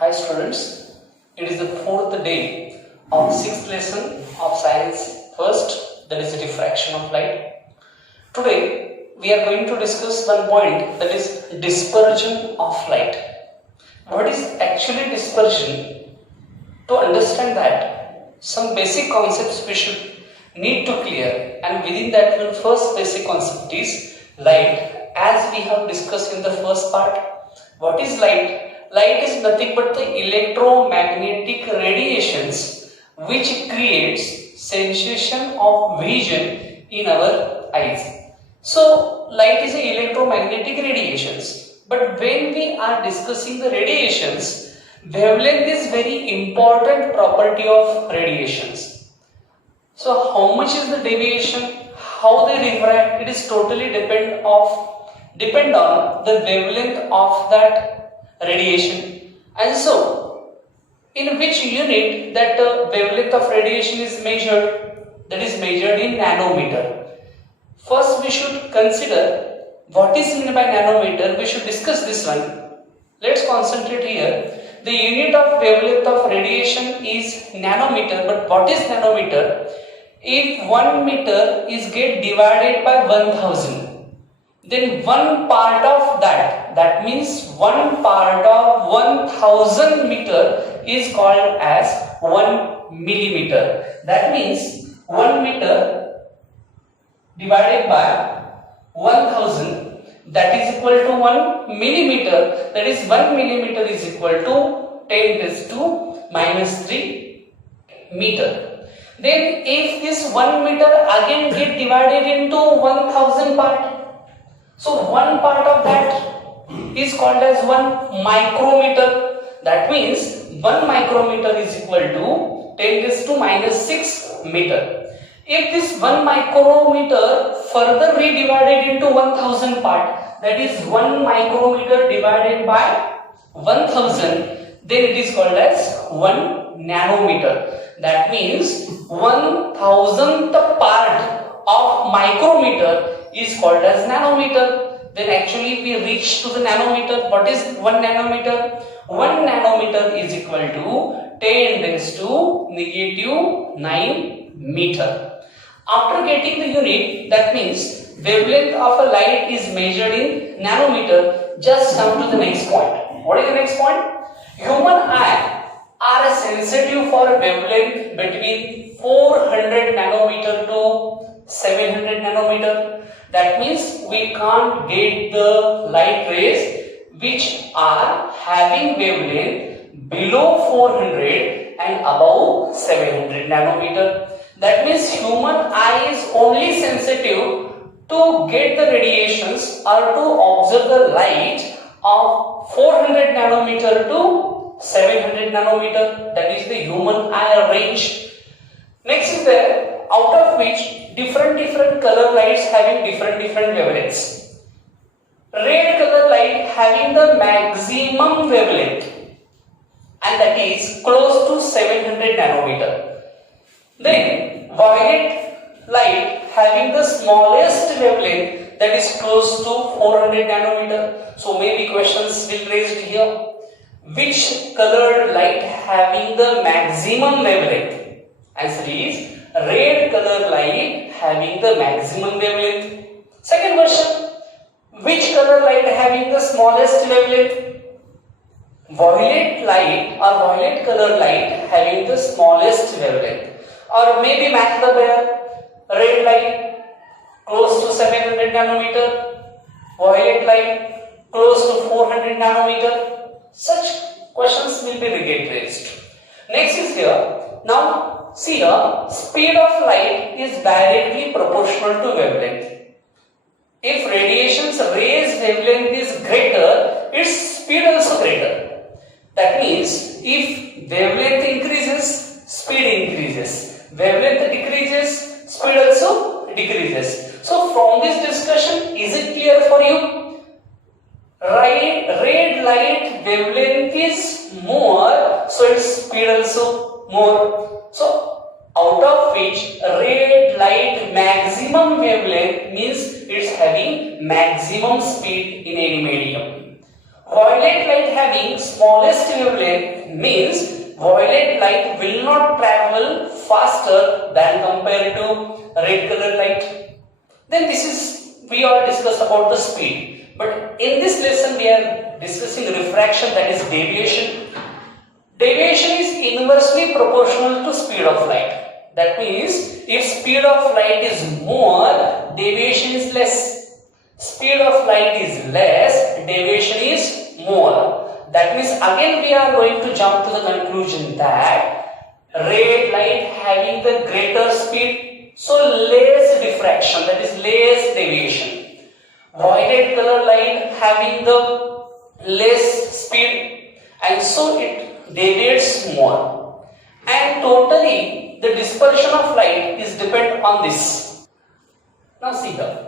Hi students, it is the fourth day of sixth lesson of science first, that is diffraction of light. Today we are going to discuss one point, that is dispersion of light. What is actually dispersion? To understand that, some basic concepts we should need to clear, and within that one first basic concept is light. As we have discussed in the first part, what is light? Light is nothing but the electromagnetic radiations which creates sensation of vision in our eyes. So light is a electromagnetic radiations, but when we are discussing the radiations, wavelength is very important property of radiations. So how much is the deviation, how they refract, it is totally depend on the wavelength of that radiation. And so in which unit that wavelength of radiation is measured, that is measured in nanometer. First we should consider what is meant by nanometer. We should discuss this one. Let's concentrate here. The unit of wavelength of radiation is nanometer, but what is nanometer? If 1 meter is get divided by 1000, then one part of that means 1 part of 1000 meter is called as 1 millimeter. That means 1 meter divided by 1000, that is equal to 1 millimeter. That is 1 millimeter is equal to 10 raised to minus 3 meter. Then if this 1 meter again get divided into 1000 part, so one part of that is called as 1 micrometer. That means 1 micrometer is equal to 10 raised to minus 6 meter. If this 1 micrometer further re-divided into 1000 part, that is 1 micrometer divided by 1000, then it is called as 1 nanometer. That means 1000th part of micrometer is called as nanometer. Then actually we reach to the nanometer. What is 1 nanometer? 1 nanometer is equal to 10 raised to negative 9 meter. After getting the unit, that means wavelength of a light is measured in nanometer. Just come to the next point. What is the next point? Human eye are sensitive for wavelength between 400 nanometer to 700 nanometer. That means we can't get the light rays which are having wavelength below 400 and above 700 nanometer. That means human eye is only sensitive to get the radiations or to observe the light of 400 nanometer to 700 nanometer. That is the human eye range. Next is there, out of which different color lights having different wavelengths. Red color light having the maximum wavelength, and that is close to 700 nanometer. Then violet light having the smallest wavelength, that is close to 400 nanometer. So maybe questions will raised here. Which colored light having the maximum wavelength? Answer is red color light having the maximum wavelength. Second question, which color light having the smallest wavelength? Violet light or violet color light having the smallest wavelength. Or maybe match the pair, red light close to 700 nanometer, violet light close to 400 nanometer. Such questions will be raised. Next is here, now see here, speed of light is directly proportional to wavelength. If radiation's rays wavelength is greater, its speed also greater. That means if wavelength increases, speed increases. Wavelength decreases, speed also decreases. So from this discussion, is it clear for you? Red light wavelength is more, so its speed also more. So out of which red light maximum wavelength means it's having maximum speed in any medium. Violet light having smallest wavelength means violet light will not travel faster than compared to red color light. Then this is, we all discussed about the speed. But in this lesson we are discussing refraction, that is deviation. Deviation is inversely proportional to speed of light. That means if speed of light is more, deviation is less. Speed of light is less, deviation is more. That means again we are going to jump to the conclusion that red light having the greater speed, so less diffraction, that is less deviation. Violet color light having the less speed, and so it deviates more. And totally the dispersion of light is depend on this. Now see here.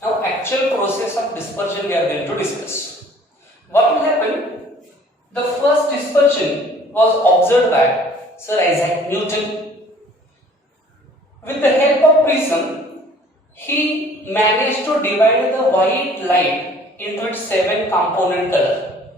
Now actual process of dispersion we are going to discuss. What will happen? The first dispersion was observed by Sir Isaac Newton. With the help of prism, he managed to divide the white light into its 7 component color.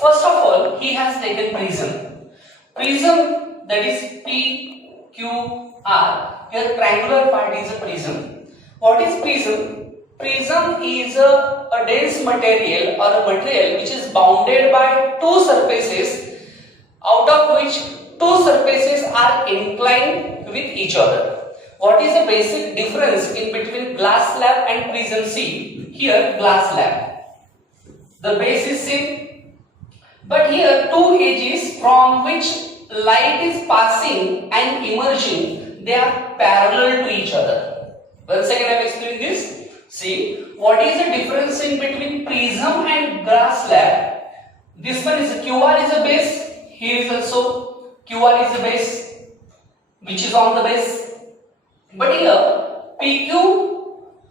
First of all, he has taken prism. Prism, that is P, Q, R. Here triangular part is a prism. What is prism? Prism is a dense material or a material which is bounded by 2 surfaces, out of which 2 surfaces are inclined with each other. What is the basic difference in between glass slab and prism? See, here glass slab, the base is same, but here 2 edges from which light is passing and emerging, they are parallel to each other. Once again I will explain this. See, what is the difference in between prism and glass slab? This one is a QR is a base. Here is also QR is a base, which is on the base. But here PQ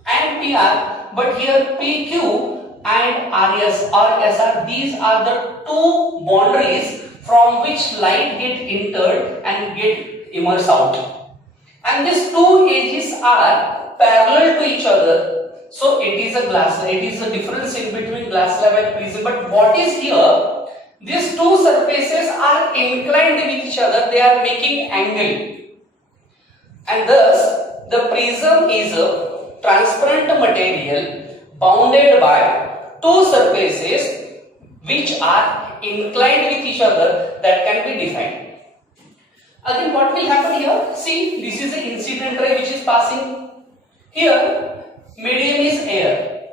and PR. But here PQ and RS or SR. These are the 2 boundaries from which light get entered and get immersed out. And these 2 edges are parallel to each other, so it is a glass slab. It is a difference in between glass slab and prism. But what is here? These 2 surfaces are inclined with each other. They are making angle, and thus the prism is a transparent material bounded by 2 surfaces which are inclined with each other, that can be defined. Again, what will happen here? See, this is the incident ray which is passing. Here, medium is air,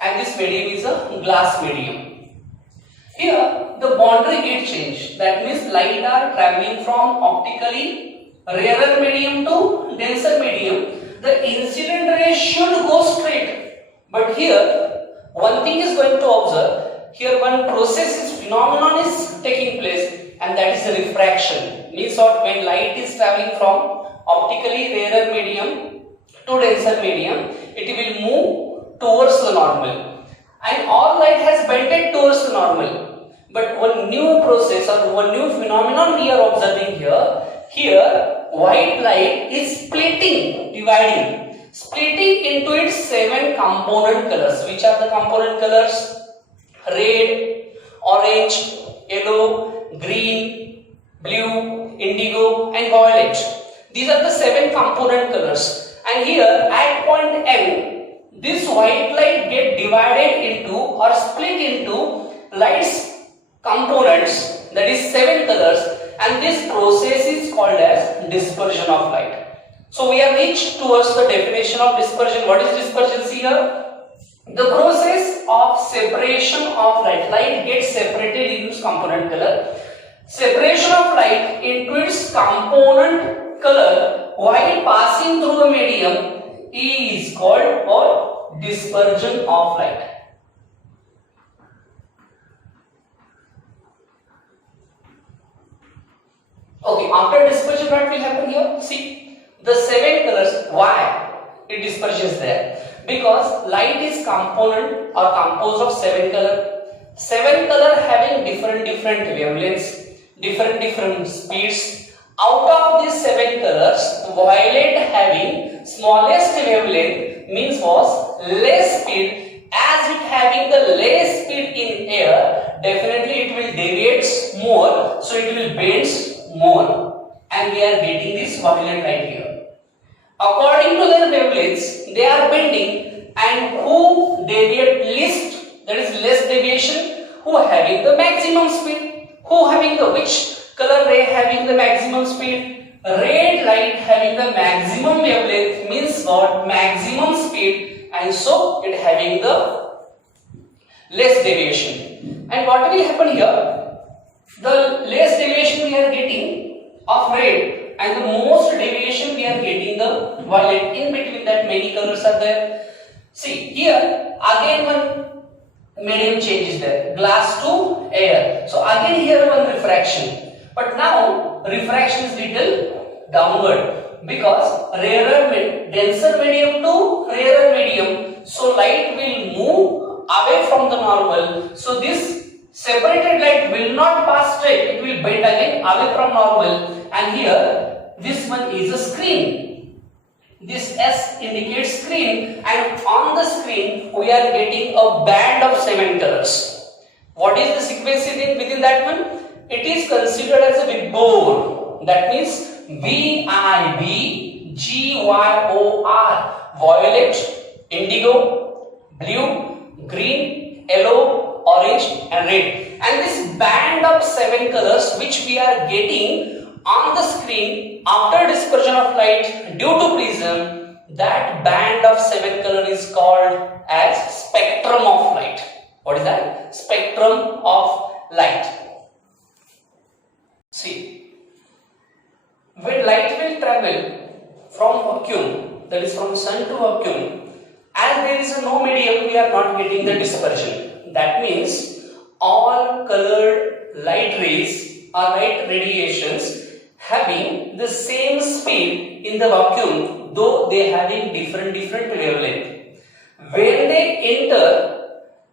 and this medium is a glass medium. Here, the boundary gets changed. That means light are traveling from optically rarer medium to denser medium. The incident ray should go straight. But here, one thing is going to observe. Here, one process phenomenon is taking place, and that is the refraction. Means what? When light is traveling from optically rarer medium to denser medium, it will move towards the normal, and all light has bended towards the normal. But one new process or one new phenomenon we are observing here. Here white light is splitting into its 7 component colors. Which are the component colors? Red, orange, yellow, green, blue, indigo and violet. These are the 7 component colors. And here at point M, this white light get divided into or split into light's components, that is 7 colors, and this process is called as dispersion of light. So we are reached towards the definition of dispersion. What is dispersion? See here, the process of separation of light. Light gets separated into its component color. Separation of light into its component color while passing through a medium is called or dispersion of light. Okay, after dispersion, what will happen here? See, the 7 colors, why it dispersions there? Because light is component or composed of 7 color. 7 color having different wavelengths, different speeds. Out of these 7 colors, violet having smallest wavelength means was less speed, as as it having the less speed in air, definitely it will deviate more, so it will bend more, and we are getting this violet light here. According to their wavelengths, they are bending, and who deviate least, that is less deviation, who having the maximum speed, who having the which color ray having the maximum speed? Red light having the maximum wavelength means what? Maximum speed, and so it having the less deviation. And what will happen here? The less deviation we are getting of red, and the most deviation we are getting the violet. In between that many colors are there. See here again one medium change is there, glass to air. So again here one refraction. But now refraction is little downward because denser medium to rarer medium, so light will move away from the normal. So this separated light will not pass straight, it will bend again away from normal. And here this one is a screen. This S indicates screen, and on the screen we are getting a band of 7 colors. What is the sequence within that one? It is considered as a big board. That means VIBGYOR, violet, indigo, blue, green, yellow, orange and red. And this band of 7 colors which we are getting on the screen after dispersion of light due to prism, that band of 7 color is called as spectrum of light. What is that? Spectrum of light. See, when light will travel from vacuum, that is from sun to vacuum, as there is no medium, we are not getting the dispersion. That means all colored light rays or light radiations having the same speed in the vacuum, though they having different wavelength. When they enter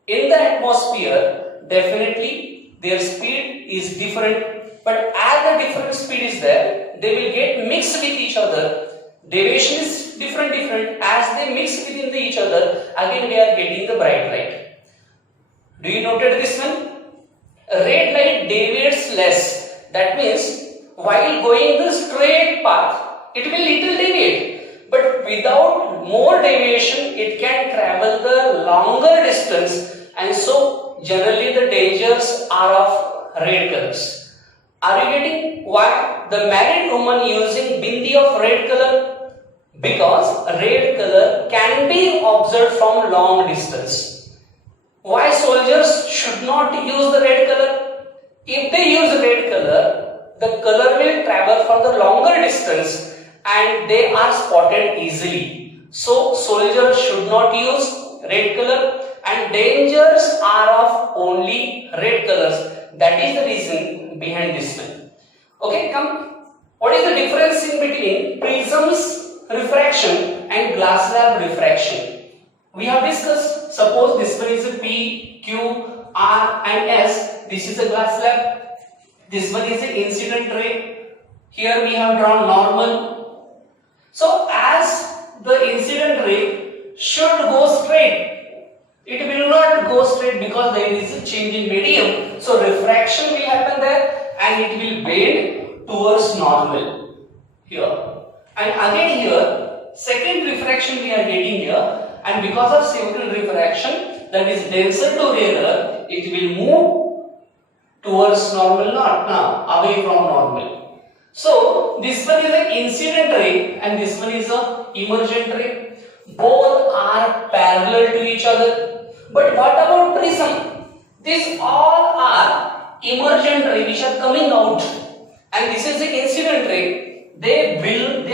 in the atmosphere, definitely their speed is different. But as the different speed is there, they will get mixed with each other. Deviation is different. As they mix within each other, again we are getting the bright light. Do you noted this one? Red light deviates less. That means while going the straight path, it will little deviate. But without more deviation, it can travel the longer distance, and so generally the dangers are of red colors. Are you getting why the married woman using bindi of red color? Because red color can be observed from long distance. Why soldiers should not use the red color? If they use red color, the color will travel from the longer distance and they are spotted easily. So soldiers should not use red color, and dangers are of only red colors. That is the reason behind this one. Okay, come. What is the difference in between prism's refraction and glass slab refraction? We have discussed. Suppose this one is a P, Q, R and S. This is a glass slab. This one is an incident ray. Here we have drawn normal. So as the incident ray should go straight, it will not go straight because there is a change in medium. So refraction will happen there and it will bend towards normal here. And again here, second refraction we are getting here, and because of second refraction, that is denser to rarer, it will move towards normal, not now, away from normal. So this one is an incident ray and this one is a emergent ray. Both are parallel to each other. But what about prism? These all are emergent ray which are coming out, and this is the incident ray. They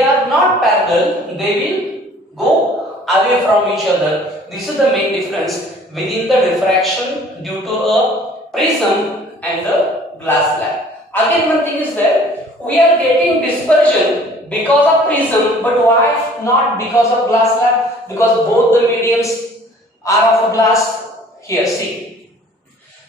are not parallel, they will go away from each other. This is the main difference within the diffraction due to a prism and the glass slab. Again one thing is there, we are getting dispersion because of prism, but why not because of glass slab? Because both the mediums are of glass. Here see,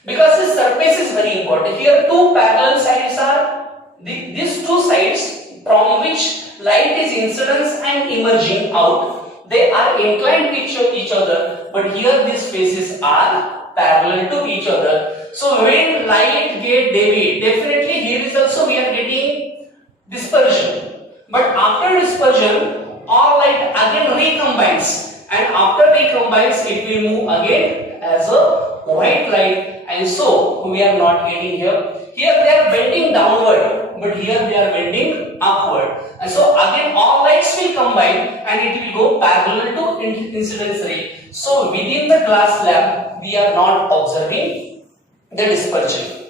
because this surface is very important. Here two parallel sides are these two sides from which light is incidence and emerging out. They are inclined to each other, but here these faces are parallel to each other. So when light get deviate, definitely here is also we are getting dispersion. But after dispersion, all light again recombines, and after recombines, it will move again as a white light, and so we are not getting here. Here they are bending downward, but here they are bending upward, and so again all lights will combine and it will go parallel to incidence ray. So within the glass slab, we are not observing the dispersion.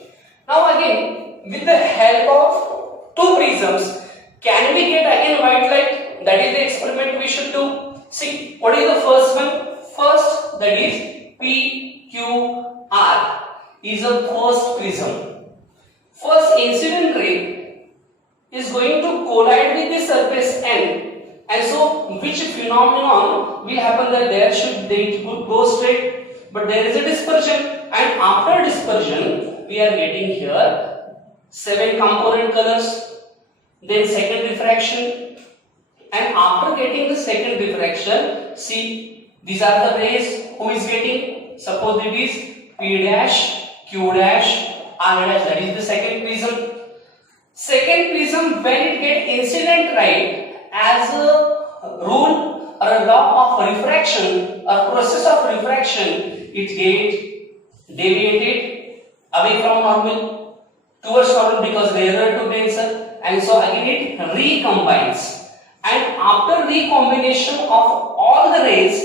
Now again, with the help of two prisms, can we get again white light? That is the experiment we should do. See, what is the first one? First, that is PQR is a first prism. First incident ray is going to collide with the surface N, and so which phenomenon will happen? That there should they go straight, but there is a dispersion, and after dispersion we are getting here 7 component colors, then second refraction, and after getting the second refraction, see, these are the rays who is getting, suppose it is P dash, Q dash, R dash, that is the second prism. Second prism, when it get incident light, as a rule or a law of refraction, a process of refraction, it get deviated away from normal towards normal because rarer to denser, and so again it recombines, and after recombination of all the rays,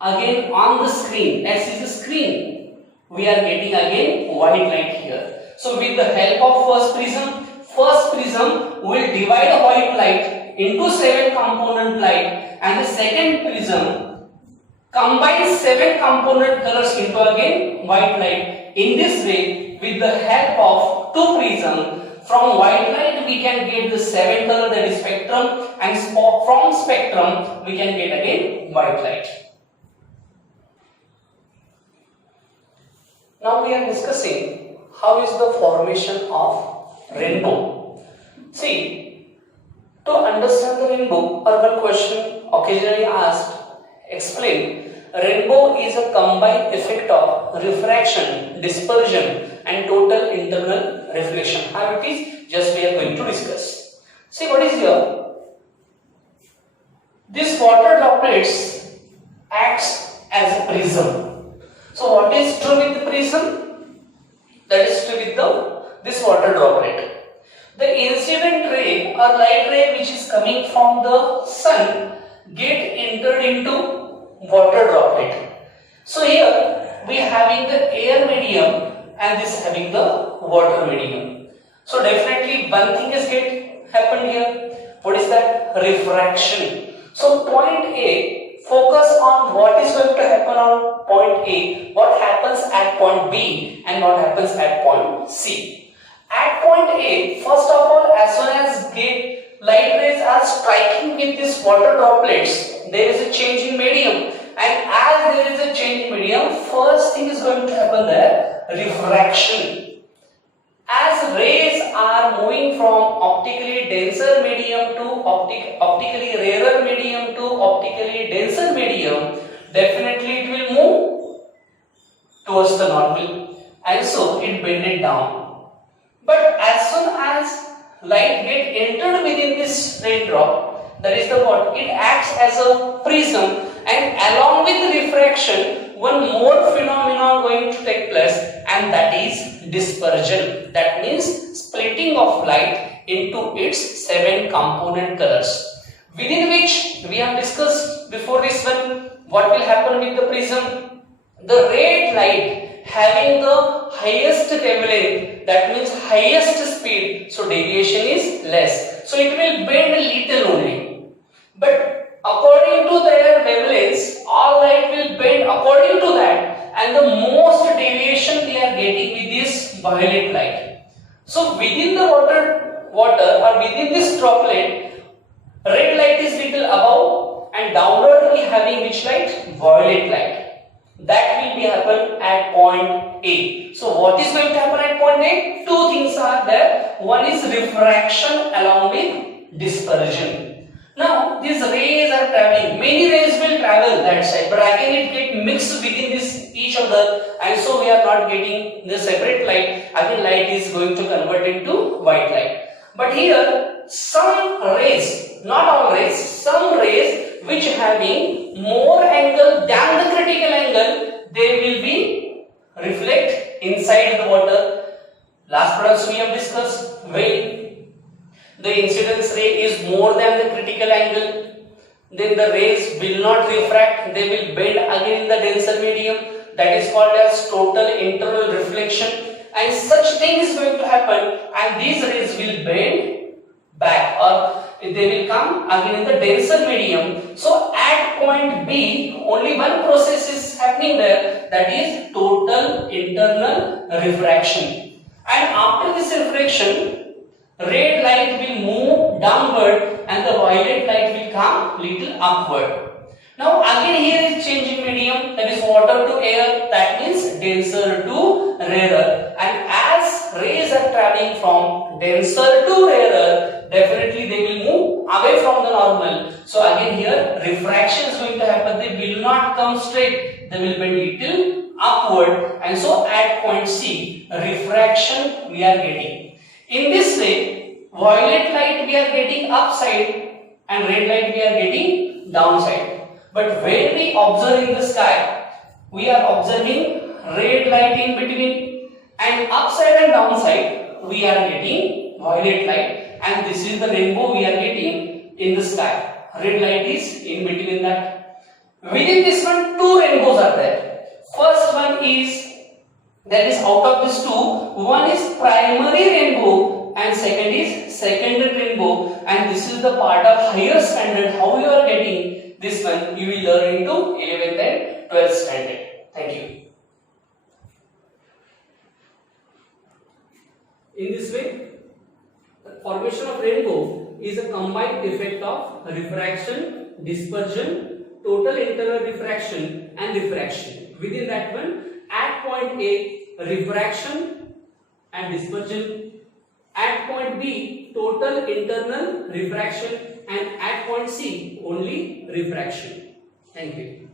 again on the screen, let's see the screen, we are getting again white light here. So with the help of first prism will divide the white light into 7 component light, and the second prism combines 7 component colors into again white light. In this way, with the help of two prisms, from white light we can get the 7 color, that is spectrum, and from spectrum we can get again white light. Now we are discussing how is the formation of rainbow. See, to understand the rainbow, or one question occasionally asked, explain. Rainbow is a combined effect of refraction, dispersion, and total internal reflection. How it is? Just we are going to discuss. See what is here. This water droplets acts as a prism. So what is true with the prism? That is true with this water droplet. The incident ray or light ray which is coming from the sun get entered into water droplet. So here we are having the air medium and this having the water medium. So definitely one thing is happened here. What is that? Refraction. So point A, focus on what is going to happen on point A, what happens at point B, and what happens at point C. At point A, first of all, as soon as light rays are striking with these water droplets, there is a change in medium, and as there is a change in medium, first thing is going to happen there, refraction. As rays are moving from optically denser medium to optically rarer medium to optically denser medium, definitely it will move towards the normal, and so it bended down. But as soon as light get entered within this raindrop, that is the what? It acts as a prism, and along with the refraction, one more phenomenon going to take place, and that is dispersion. That means splitting of light into its 7 component colors, within which we have discussed before this one what will happen with the prism. The red light having the highest wavelength, that means highest speed, so deviation is less, so it will bend a little only. But according to their wavelengths, all light will bend according to that, and the most deviation we are getting with this violet light. So within the water or within this droplet, red light is little above, and downward we having which light? Violet light. That will be happen at point A. So what is going to happen at point A? Two things are there. One is refraction along with dispersion. Now these rays are traveling. Many rays will travel that side, but again it get mixed within this each other, and so we are not getting the separate light. Again light is going to convert into white light. But here some rays, not all rays, some rays which having more angle than the critical angle, they will be reflect inside the water. Last products we have discussed, when the incidence ray is more than the critical angle, then the rays will not refract, they will bend again in the denser medium. That is called as total internal reflection, and such thing is going to happen, and these rays will bend back, or they will come again in the denser medium. So at point B only one process is happening there, that is total internal refraction, and after this refraction red light will move downward and the violet light will come little upward. Now again here is changing medium, that is water to air, that means denser to rarer, and as rays are traveling from denser to rarer, definitely they will move away from the normal. So again here refraction is going to happen, they will not come straight, they will bend little upward, and so at point C refraction we are getting. In this way, violet light we are getting upside and red light we are getting downside. But when we observe in the sky, we are observing red light in between, and upside and downside we are getting violet light, and this is the rainbow we are getting in the sky. Red light is in between that. Within this one, two rainbows are there. First one is, that is out of these two, one is primary rainbow and second is secondary rainbow, and this is the part of higher standard. How you are getting this one, you will learn into 11th and 12th standard. Thank you. In this way, the formation of rainbow is a combined effect of refraction, dispersion, total internal refraction and refraction. Within that one, at point A, refraction and dispersion. At point B, total internal refraction, and at point C, only refraction. Thank you.